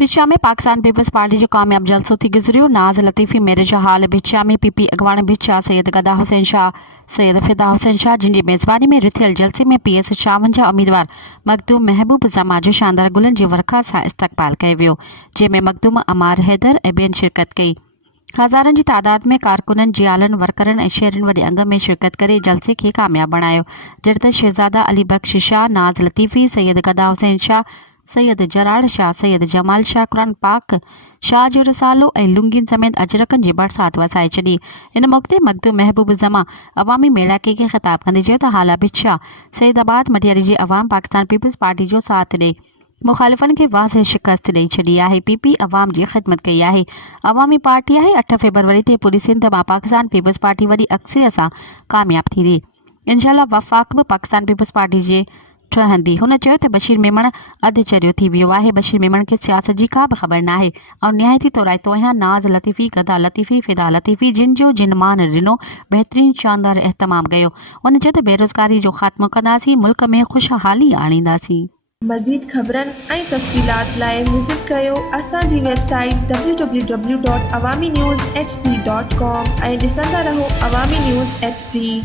भिचा में Pakistan peoples party जो कामयाब जलसो थी गुजरियो। नाज लतीफ़ी मेरिज हाल भिचा में पीपी अगवान भिचा सैयद गदा हुसैन शाह सैयद फिदा हुसैन शाह जिन जी मेज़बानी में रिथियल जलसे में PS 56 उम्मीदवार मखदूम महबूब जमा जो शानदार गुलन जी वर्खा सां इस्तक़बाल कयो वियो, जंहिंमें मखदूम अमार हैदर ऐं ॿियनि शिरकत कई। हज़ारनि जी तादाद में कारकुननि जियालनि वर्करनि ऐं शहरनि वॾे अंग में शिरकत करे जलसे खे कामयाब बणायो। जड़त शहज़ादा अली बख्श शाह, नाज लतीफ़ी, सैयद गदा हुसैन शाह, सैयद जराड़ शाह, सैयद जमाल शाह, कुरान पाक शाह जो रसालो ऐं लुंगिन समेत अजरकनि जी बरसात वसाए छॾी। इन मौक़े ते मखदूम महबूब जमा अवामी मेड़ाके खे ख़िताब कंदे चयो त हाला भिचा सैदाबाद मटियारी जी अवाम पाकिस्तान पीपल्स पार्टी जो साथ ॾे, मुखालिफ़नि खे वाज़ह शिकस्त ॾेई छॾी आहे। PP अवाम जी ख़िदमत कई आहे। अवामी पार्टी आहे। 8 फरवरी ते पूरी सिंध मां पाकिस्तान पीपल्स पार्टी वॾी अक्सरियत सां कामयाब थींदी। इंशाअल्लाह वफ़ाक़ बि पाकिस्तान पीपल्स पार्टी जे ठहंदी। हुन चयो त बशीर मेमण अधु चरियो थी वियो आहे। बशीर मेमण खे सियासत जी का बि ख़बर नाहे ऐं निहायती तौराइतो आहियां। नाज़ लतीफ़ी, गदा लतीफ़ी, फिदा लतीफ़ी जिन जो जिन मान ॾिनो बहितरीन शानदार एहतमाम कयो। हुन चयो त बेरोज़गारी जो ख़ात्मो कंदासीं, मुल्क में ख़ुशहाली आणींदासीं। मज़ीद ख़बरनि ऐं तफ़सीलात लाइ विज़िट कयो असांजी वेबसाइट www.awamiNewsHD.com ऐं ॾिसंदा रहो अवामी न्यूज़ HD।